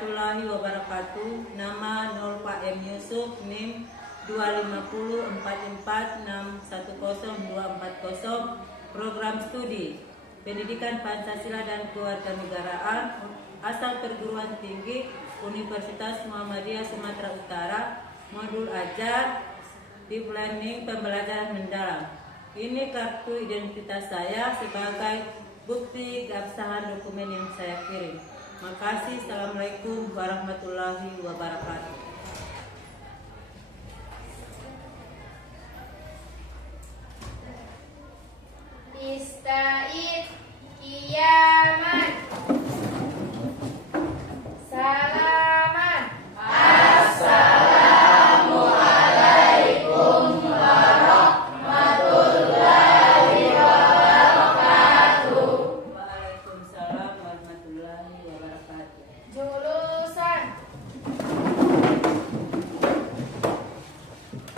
warahmatullahi wabarakatuh. Nama Nur Pak M. Yusuf, NIM 25044610240, Program Studi Pendidikan Pancasila dan Kewarganegaraan, asal perguruan tinggi Universitas Muhammadiyah Sumatera Utara, modul ajar Deep Learning Pembelajaran Mendalam. Ini kartu identitas saya sebagai bukti keabsahan dokumen yang saya kirim. Makasih. Assalamualaikum warahmatullahi wabarakatuh. Ista'id kiaman salaman. Assalamualaikum warahmatullahi wabarakatuh. Waalaikumsalam warahmatullahi wabarakatuh. Jurusan.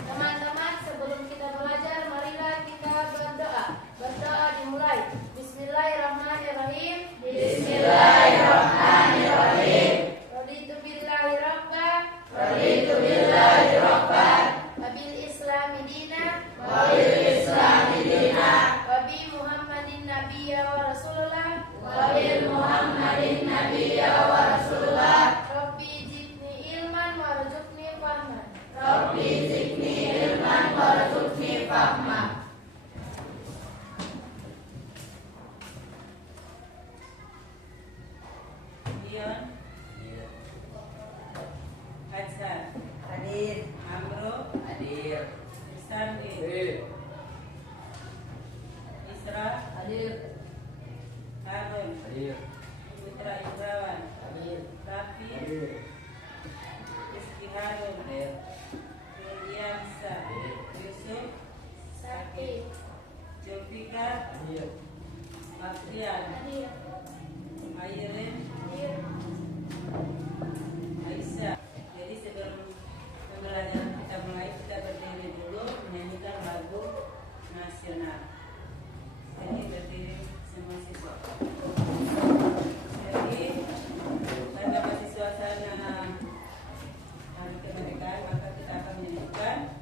Teman-teman, sebelum kita belajar, marilah kita berdoa. Berdoa dimulai. Bismillahirrahmanirrahim. Bismillahirrahmanirrahim. Raditu billahi rabban. Raditu billahi rabban. Wabil islami dina. Wabil islami dina. Wabi Muhammadin nabiyya wa rasulullah. Wabil Muhammadin nabiyya wa rasulullah. Rabbi zidni ilman warzuqni fahman. Rabbi zidni ilman warzuqni fahman. Dion, Hasan, Hadir. Amro, Hadir. Sandi, Isra, Hadir. Harun, Hadir. Putra Ibrawan, Hadir. Rafi, Hadir. Rizky Harun, Hadir. Yuliansa, Hadir. Yusuf, Sakti. Zulfikar, Hadir. Mafian, Hadir. Airin, Hadir. Aisyah. Jadi sebelum pembelajaran kita mulai, kita berdiri dulu menyanyikan lagu nasional. Jadi berdiri semua siswa. Jadi karena masih suasana hari kemerdekaan, maka kita akan menyanyikan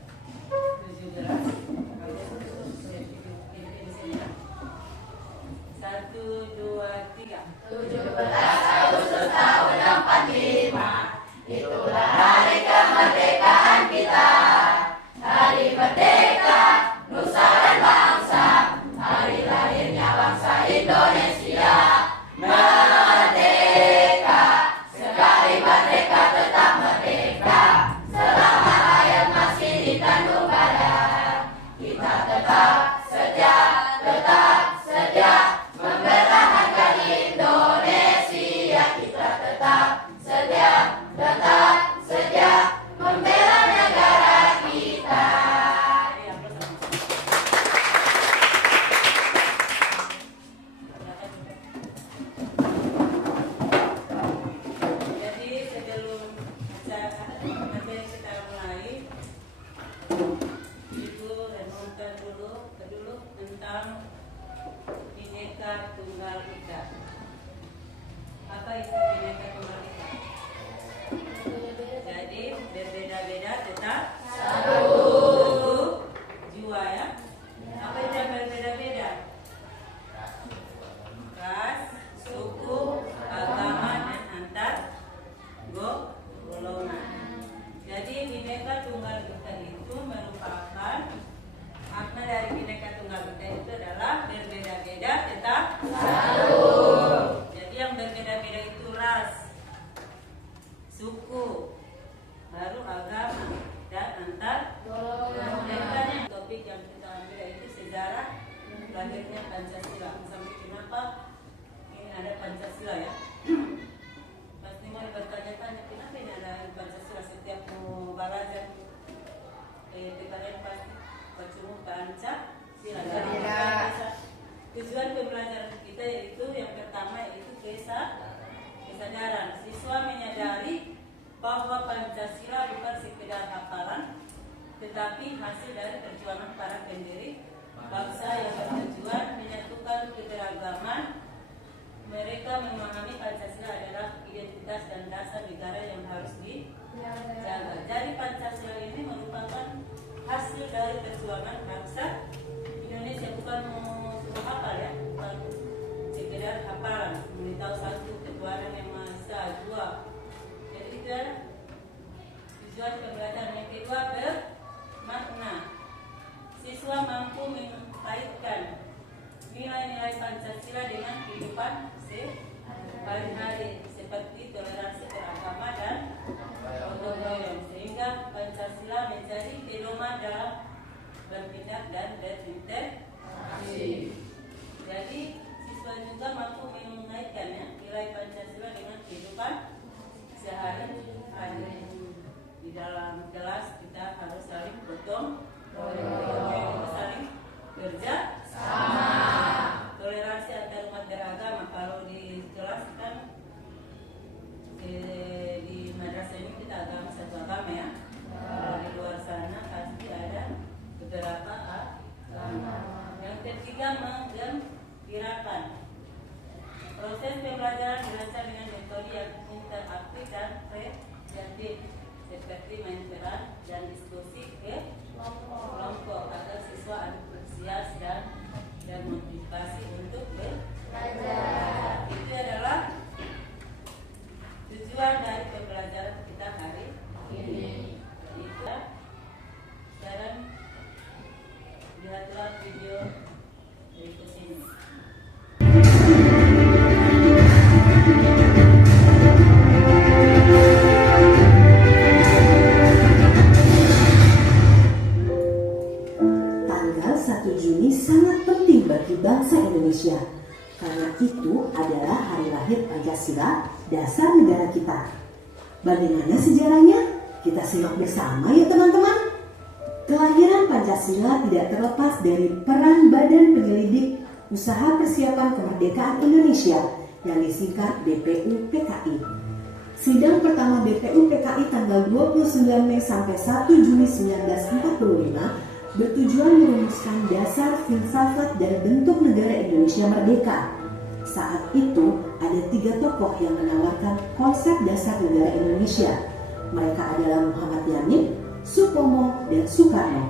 17 Agustus 1945. 1, 2, 3. 17 Agustus tahun 45, itulah hari kemerdekaan kita. Hari merdeka, nusa dan bangsa, hari lahirnya bangsa Indonesia. Merdeka, sekali merdeka tetap merdeka. Selama rakyat masih ditanggung badan, kita tetap setia mempertahankan Indonesia. Kita tetap setia membela negara kita. Jadi sebelum materi kita mulai, Ibu renungkan dulu tentang Bhinneka Tunggal Ika. Apa itu Bhinneka Tunggal Ika? Jadi berbeda-beda tetap satu jua ya. Apa itu yang berbeda-beda? Ras, suku, agama, dan antar golongan. Jadi Bhinneka Tunggal Ika itu merupakan makna dari Bhinneka Tunggal Ika itu adalah berbeda-beda tetap satu. Jadi yang berbeda-beda itu ras, suku, baru agama, dan antar golongan. Dan topik yang kita ambil yaitu sejarah lahirnya Pancasila. Sampai kenapa ini ada Pancasila ya? Pasti mau bertanya-tanya kenapa ini ada Pancasila. Setiap mau belajar kalian pasti percuma Pancasila. Tujuan pembelajaran kita yaitu yang pertama yaitu kesadaran. Siswa menyadari bahwa Pancasila bukan sekedar hafalan, tetapi hasil dari perjuangan para pendiri bangsa yang bertujuan menyatukan keberagaman. Mereka memahami Pancasila Pancasila, dasar negara kita. Bagaimana sejarahnya? Kita simak bersama ya teman-teman. Kelahiran Pancasila tidak terlepas dari peran Badan Penyelidik Usaha Persiapan Kemerdekaan Indonesia yang disingkat BPUPKI. Sidang pertama BPUPKI tanggal 29 Mei sampai 1 Juni 1945 bertujuan merumuskan dasar filsafat dan bentuk negara Indonesia merdeka. Saat itu ada 3 tokoh yang menawarkan konsep dasar negara Indonesia. Mereka adalah Muhammad Yamin, Supomo, dan Soekarno.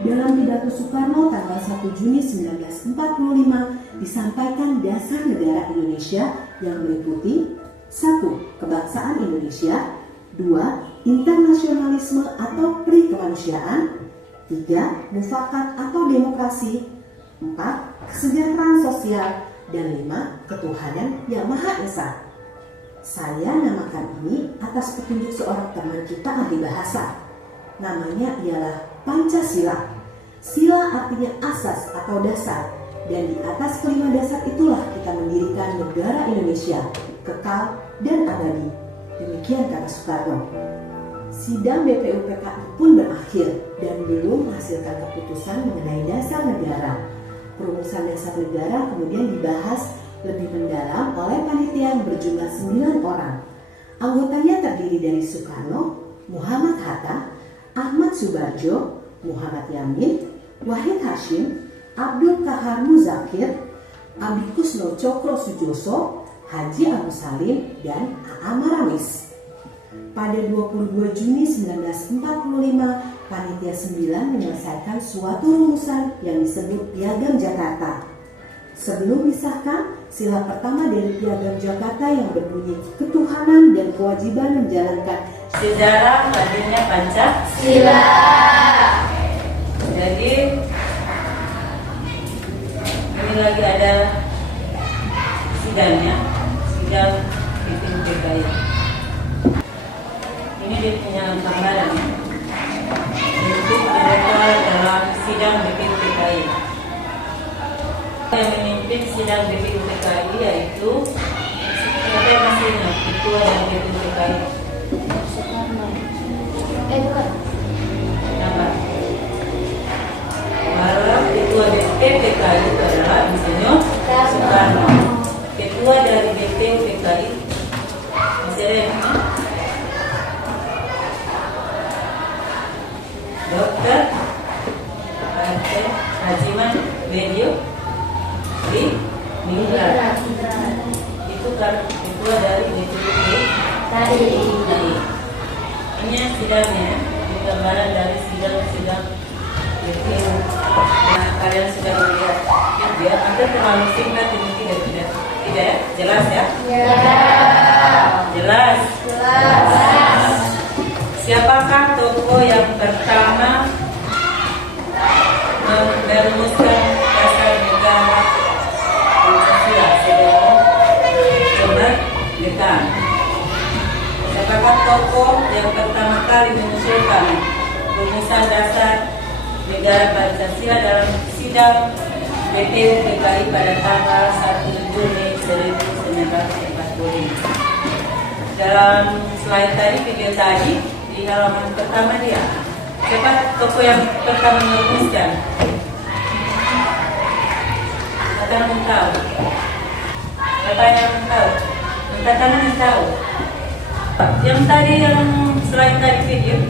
Dalam pidato Soekarno tanggal 1 Juni 1945 disampaikan dasar negara Indonesia yang meliputi 1. Kebangsaan Indonesia, 2. Internasionalisme atau perikemanusiaan, 3. Mufakat atau demokrasi, 4. Kesejahteraan sosial, dan 5. Ketuhanan yang Maha Esa. Saya namakan ini atas petunjuk seorang teman kita ahli bahasa. Namanya ialah Pancasila. Sila artinya asas atau dasar, dan di atas kelima dasar itulah kita mendirikan negara Indonesia, kekal dan abadi. Demikian kata Soekarno. Sidang BPUPKI pun berakhir dan belum menghasilkan keputusan mengenai dasar negara. Perumusan dasar negara kemudian dibahas lebih mendalam oleh panitia yang berjumlah 9 orang. Anggotanya terdiri dari Soekarno, Muhammad Hatta, Ahmad Subarjo, Muhammad Yamin, Wahid Hashim, Abdul Kahar Muzakir, Amikus No Cokro Sujoso, Haji Abu Salim, dan A.A. Maramis. Pada 22 Juni 1945, Panitia 9 menyelesaikan suatu rumusan yang disebut Piagam Jakarta. Sebelum disahkan, sila pertama dari Piagam Jakarta yang berbunyi ketuhanan dan kewajiban menjalankan Sejarah lahirnya Pancasila. Jadi ini lagi ada sidangnya, sidang BPUPKI. Ini dia punya gambaran untuk direktur dalam sidang BPUPKI. Yang memimpin sidang BPUPKI yaitu siapa yang masih ingat ketua dan BPUPKI? Kenapa? Karena ketua BPUPKI itu adalah Insinyur Soekarno. Ketua dari BPUPKI masih ada yang ingat? Dr. Hajiman Bedio di Ningrat. Itu kan ketua dari BPUPKI. Ini sidangnya, ini gambaran dari sidang-sidang BPU. Nah, kalian sudah melihat ya, Anda terlalu singkat ini tidak ya? Jelas ya? Jelas. Siapakah tokoh yang pertama merumuskan dasar negara Pancasila sebelum kemerdekaan? Siapakah tokoh yang pertama kali mengusulkan rumusan dasar negara Pancasila dalam sidang BPUPKI pada tanggal 1 Juni 1945? Dalam slide tadi, video tadi, di halaman pertama dia, siapa tokoh yang pertama merumuskan? Kata yang tahu? Kata yang tahu? Kata yang tahu? Yang tadi, yang slide tadi video?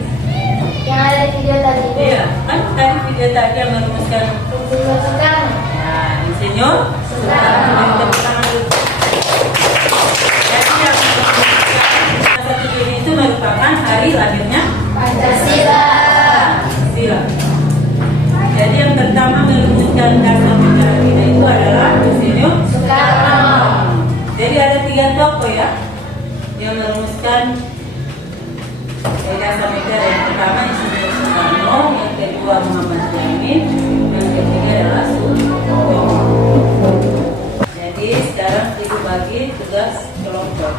Yang ada video tadi itu? Iya, kan tadi video tadi yang merumuskan Insinyur Soekarno. Nah, Insinyur Soekarno. Yang pertama dulu. Jadi yang merumuskan 1 Juni itu merupakan hari lahirnya Pancasila. Pancasila. Jadi yang pertama merumuskan dasar negara kita itu adalah Insinyur Soekarno. Jadi ada 3 tokoh ya yang merumuskan dasar negara. Yang pertama Insinyur Soekarno, yang kedua Muhammad Yamin, yang ketiga adalah Soekarno. Jadi sekarang ibu bagi tugas kelompok.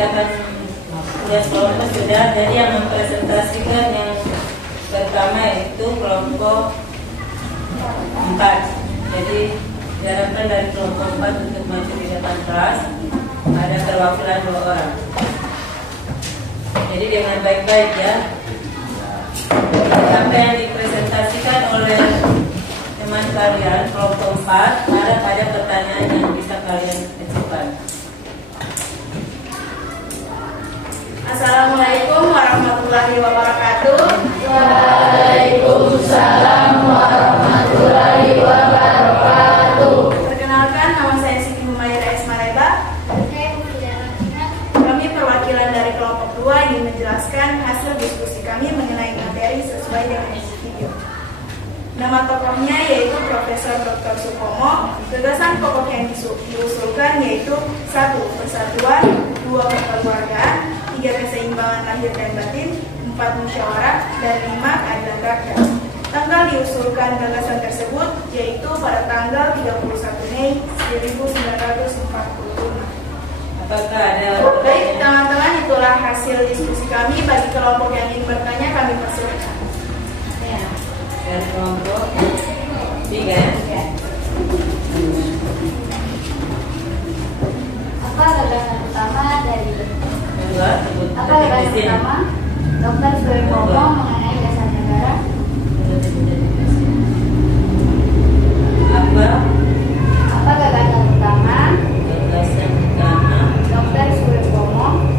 mengerjakan tugas kelompok sudah. Jadi yang mempresentasikan yang pertama itu kelompok 4. Jadi diharapkan dari kelompok 4 untuk maju di depan kelas. Ada perwakilan 2 orang. Jadi dengan baik-baik ya. Apa yang dipresentasikan oleh teman kalian kelompok 4, ada pertanyaan yang bisa kalian ajukan. Assalamualaikum warahmatullahi wabarakatuh. Waalaikumsalam warahmatullahi wabarakatuh. Perkenalkan, nama saya Siti Humayra Esmareba. Kami perwakilan dari kelompok 2 ingin menjelaskan hasil diskusi kami mengenai materi sesuai dengan isi video. Nama tokohnya yaitu Profesor Dr. Supomo. Gagasan pokok yang diusulkan yaitu 1. Persatuan, 2. Kekeluargaan, 3. Keseimbangan lahir dan batin, 4. Musyawarah, dan 5. Keadilan rakyat. Tanggal diusulkan gagasan tersebut yaitu pada tanggal 31 Mei 1945. Apakah ada Baik teman-teman, itulah hasil diskusi kami. Bagi kelompok yang ingin bertanya kami persilakan. dari kelompok 3 ya? Apa gagasan utama dari Kedua, sebut apa gagasan utama Dr. Supomo mengenai dasar negara? Apa gagasan utama Gagasan utama Dr. Supomo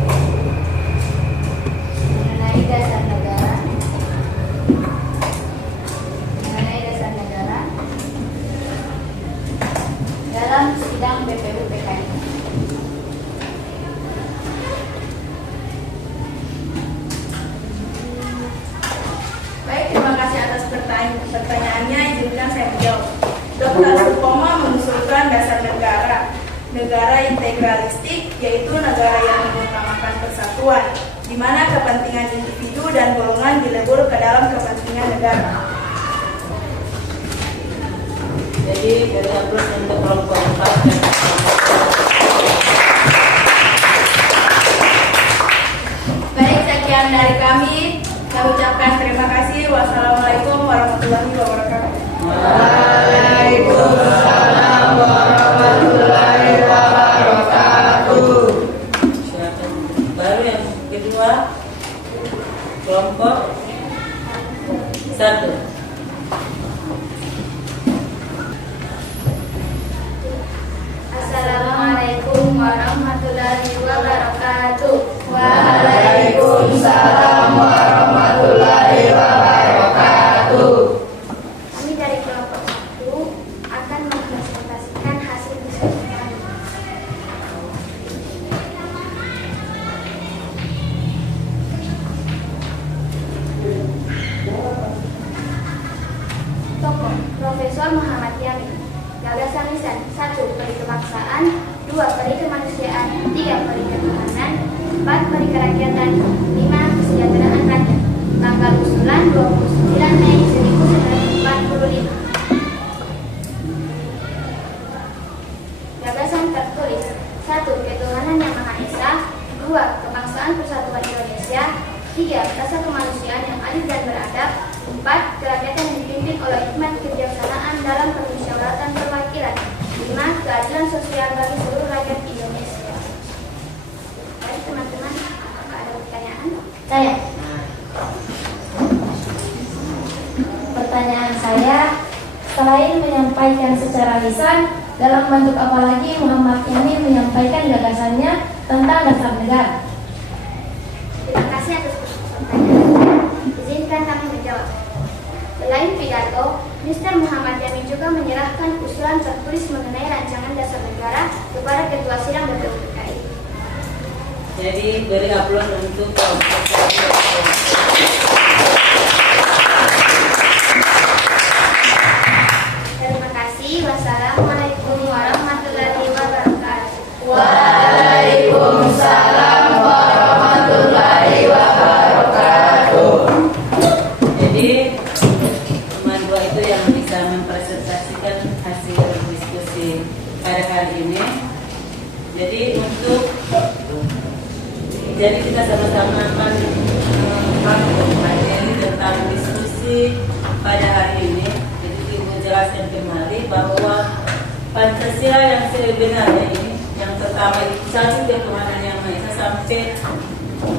mengenai dasar negara? Dalam sidang BPUPKI. Baik, terima kasih atas pertanyaannya. Izinkan saya menjawab. Dr. Supomo mengusulkan dasar negara integralistik, yaitu negara yang mengutamakan persatuan, di mana kepentingan individu dan golongan dilebur ke dalam kepentingan negara. Jadi beri aplaus untuk kelompok 4 dan Baik, sekian dari kami. Kami ucapkan terima kasih. Wassalamualaikum warahmatullahi wabarakatuh. Waalaikumsalam warahmatullahi wabarakatuh. silakan. Baru yang kedua kelompok 1. Assalamualaikum warahmatullahi wabarakatuh. Waalaikumsalam warahmatullahi wabarakatuh. Kami dari kelompok 1 akan mempresentasikan hasil diskusi kami. Tokoh Profesor Muhammad Yamin. Gagasan lisan 1. Peri kebangsaan, 2. Peri kemanusiaan, 3. Peri ketuhanan, 4. Peri kerakyatan, 5. Kesejahteraan rakyat. Tanggal usulan 29 Mei 1945. Gagasan tertulis 1. Ketuhanan yang Maha Esa, 2. Kebangsaan Persatuan Indonesia, 3. Rasa kemanusiaan yang adil dan beradab, 4. Kerakyatan yang dipimpin oleh hikmat kebijaksanaan dalam permusyawaratan perwakilan, 5. Keadilan sosial bagi seluruh rakyat Indonesia. Baik teman-teman, apakah ada pertanyaan? Saya. Pertanyaan saya, selain menyampaikan secara lisan, dalam bentuk apa lagi Muhammad Yamin menyampaikan gagasannya tentang dasar negara? Terima kasih atas pertanyaan. Izinkan kami menjawab. Selain pidato, Mr. Muhammad Yamin juga menyerahkan usulan tertulis mengenai rancangan dasar negara kepada Ketua Sidang BPUPKI. Jadi beri aplaus untuk kelompok 1. Terima kasih. Wassalamualaikum warahmatullahi wabarakatuh. Waalaikumsalam warahmatullahi wabarakatuh. Jadi teman 2 itu yang bisa mempresentasikan hasil diskusi pada hari ini. Jadi untuk Jadi kita sama-sama akan materi tentang diskusi pada hari ini. Jadi Ibu jelaskan kembali bahwa Pancasila yang sebenarnya ini, yang pertama itu satu ketuhanan yang Maha Esa sampai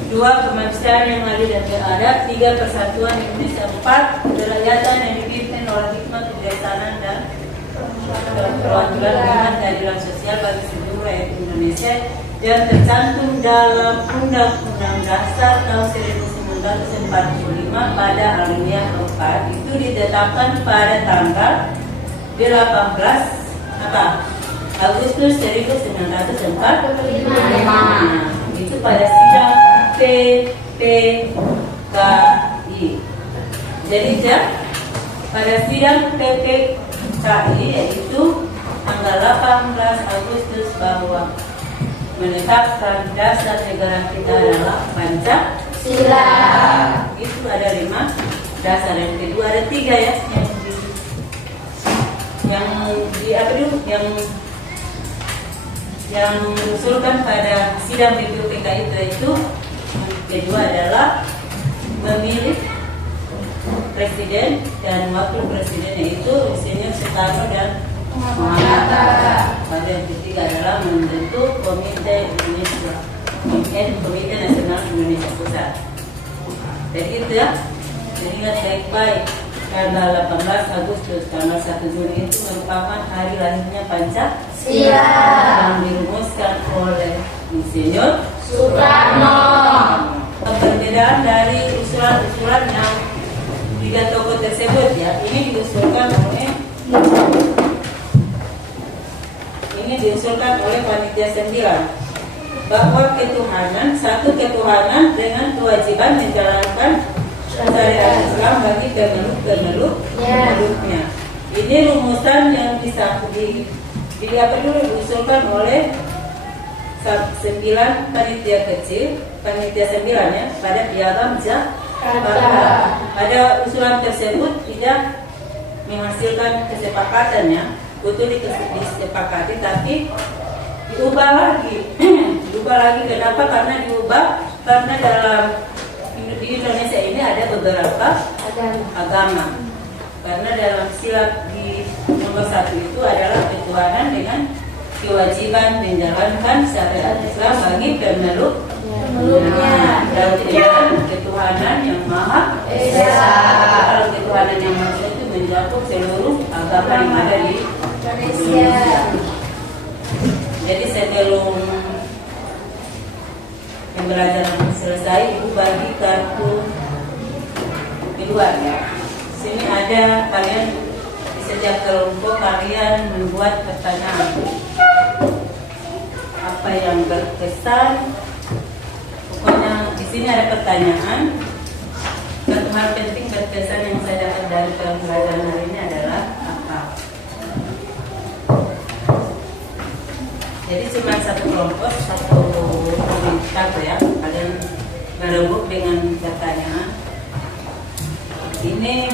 2 kemanusiaan yang adil dan beradab, 3 persatuan Indonesia, 4 kerakyatan yang dipimpin oleh hikmat kebijaksanaan dan perwakilan hikmat keadilan sosial bagi seluruh rakyat Indonesia yang tercantum dalam Undang-Undang Dasar tahun 1945 pada alinea 4 itu ditetapkan pada tanggal 18 Agustus 1945. Nah, itu pada sidang PPKI. Jadi pada sidang PPKI yaitu tanggal 18 Agustus bahwa menetapkan dasar negara kita adalah Pancasila. Itu ada 5 dasar. Yang kedua ada 3 ya, yang diusulkan pada sidang PPKI itu yang kedua adalah memilih presiden dan wakil presiden, yaitu Insinyur Soekarno dan Hatta. Pada yang ketiga adalah membentuk Komite Nasional Indonesia Pusat. Jadi itu ya, ingat baik-baik. Tanggal 18 Agustus, tanggal 1 Juni itu merupakan hari lahirnya Pancasila yang dirumuskan oleh Insinyur Soekarno. Perbedaan dari usulan-usulan yang 3 tokoh tersebut ya, ini diusulkan oleh panitia 9 bahwa satu ketuhanan dengan kewajiban menjalankan syariat Islam bagi pemeluk-pemeluknya. Ini rumusan yang diusulkan oleh 9 panitia kecil, panitia 9 ya, pada piagam Jakarta. Pada usulan tersebut tidak menghasilkan kesepakatannya, betul disepakati, tapi diubah lagi. Kenapa? Karena dalam di Indonesia ini ada beberapa agama. Karena dalam sila di nomor 1 itu adalah ketuhanan dengan kewajiban menjalankan syariat Islam bagi pemeluknya. Dan ketuhanan yang Maha Esa. Kalau ketuhanan yang Maha Esa itu mencakup seluruh agama yang ada di Indonesia. Jadi sebelum pembelajaran selesai, Ibu bagi kartu kedua ya. Sini ada kalian di setiap kelompok kalian membuat pertanyaan. Apa yang berkesan? Pokoknya di sini ada pertanyaan. Satu hal penting berkesan yang saya dapat dari pembelajaran hari ini adalah apa? Jadi cuma satu kelompok, satu komunitas ya. Kalian berembuk dengan pertanyaan. Ini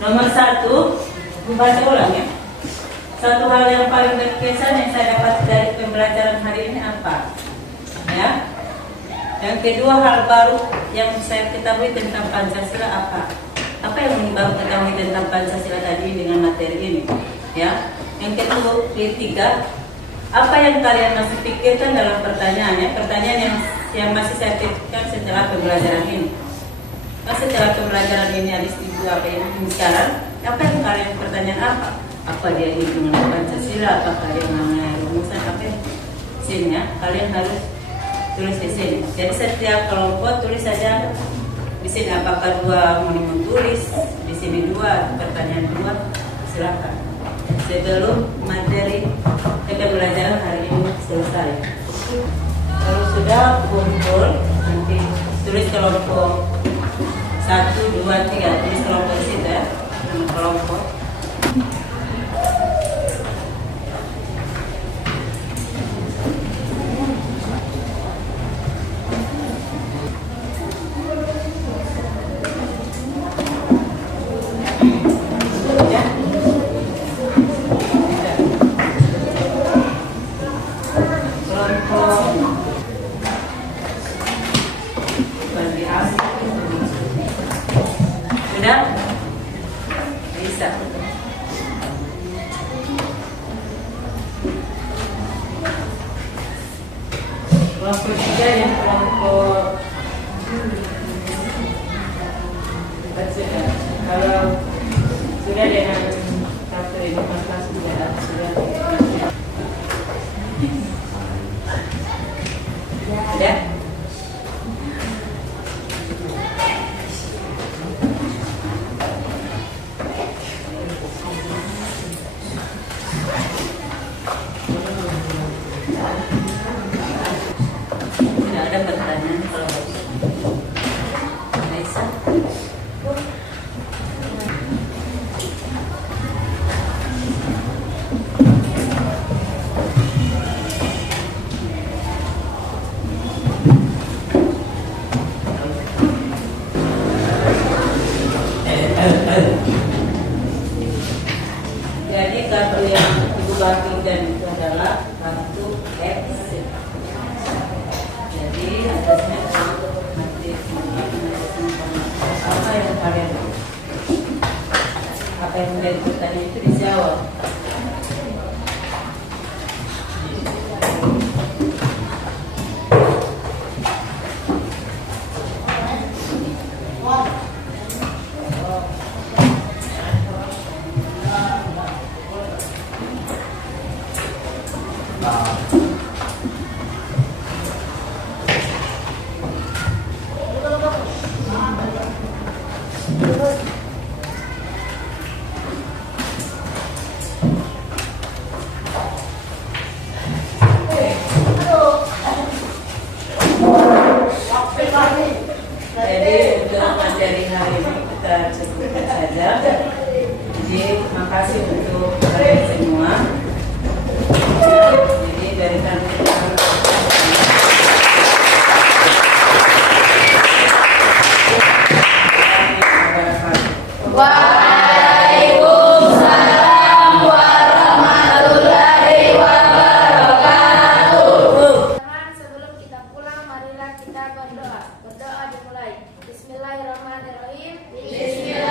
nomor 1, baca ulang ya. Satu hal yang paling berkesan yang saya dapat dari pembelajaran hari ini apa? Ya. Yang kedua, hal baru yang saya ketahui tentang Pancasila apa? Apa yang baru ketahui tentang Pancasila tadi dengan materi ini? Ya. Yang ketiga, apa yang kalian masih pikirkan dalam pertanyaannya? Pertanyaan yang masih saya pikirkan setelah pembelajaran ini. Nah, setelah pembelajaran ini habis itu apa yang sekarang? Apa yang kalian pertanyaan apa? Apa dia ini mengenai Pancasila? Apakah dia mengenai rumusan? Apa yang sini ya? Kalian harus tulis di sini. Jadi setiap kelompok tulis saja di sini. Apakah 2 mau menulis di sini 2 pertanyaan 2, silakan. Sebelum materi pembelajaran hari ini selesai. Kalau sudah kumpul, nanti tulis kelompok 1, 2, 3. Tulis kelompok di situ ya. Kelompok. bagi asik sudah bisa. Kelompok 3 yang kelompok kalau sudah dengan kartu ini maka sudah ya. Tidak ada pertanyaan kalau Aisyah. Jadi kartu yang Ibu bagikan itu adalah kartu exit. Jadi atasnya untuk materi apa yang kalian apa yang menjadi pertanyaan itu dijawab. Jadi untuk materi hari ini kita cukupkan saja. Jadi makasih untuk kalian semua. Jadi dari kami Waalaikumsalam warahmatullahi wabarakatuh. Sebelum kita pulang, marilah kita berdoa. Berdoa dimulai. Bismillahirrahmanirrahim. Bismillahirrahmanirrahim.